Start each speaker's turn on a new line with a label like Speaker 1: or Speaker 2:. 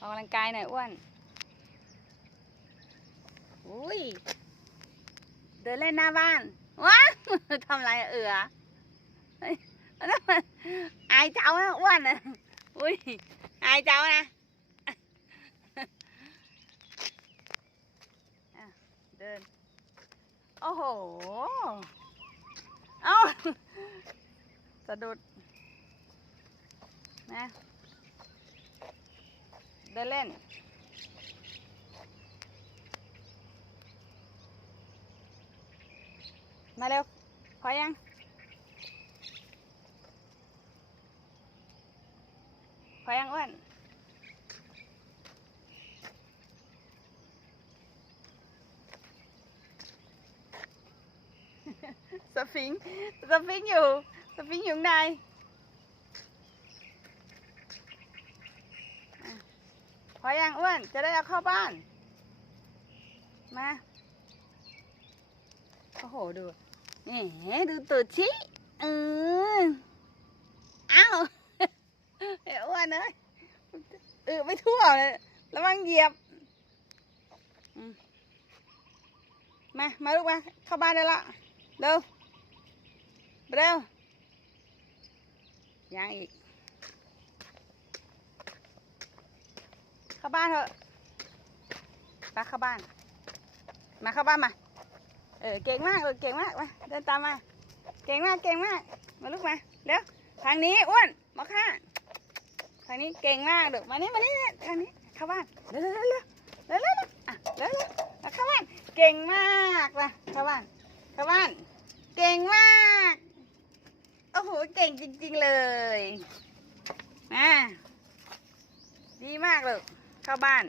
Speaker 1: ออกกำลังกายหน่อยอ้วนอุ้ย เดินเล่นหน้าบ้านว้าทำอะไรอะเอือเฮ้ยนั่นมันอายเจ้านะอ้วนนะอุ้ย อายเจ้านะอะเดิน โอ้โห เอ้าสะดุด นะ เดินเล่น มาเร็ว พอยังพอยังอ้วนสฟิงค์สฟิงค์อยู่สฟิงค์อยู่ข้างในอะพ อยังอ้วน จะได้เอาเข้าบ้าน มา โอ้โห ดูนี่ดูตูดชี้เอออ้าวไอ้อ้วนเอ้ยเออไม่ทั่วเลยระวังเหยียบ มา มาลูกมา เข้าบ้านได้ละเร็ว เร็ว ยังอีก เข้าบ้านเถอะไปเข้าบ้าน มาเข้าบ้านมา เออ เก่งมาก เออ เก่งมาก มา เดินตามมา เก่งมาก เก่งมาก มาลูกมา เร็ว ทางนี้อ้วนมาข้างทางนี้เก่งมากเด็กมานี่มานี่ทางนี้ เข้าบ้าน เร็วเร็วเร็วเร็วเร็วเร็วเร็วอะเร็วเร็วมาเข้าบ้าน เก่งมากมาเข้าบ้าน เข้าบ้าน เก่งมาก โอ้โห เก่งจริง ๆ เลย มา ดีมากเลย เข้าบ้าน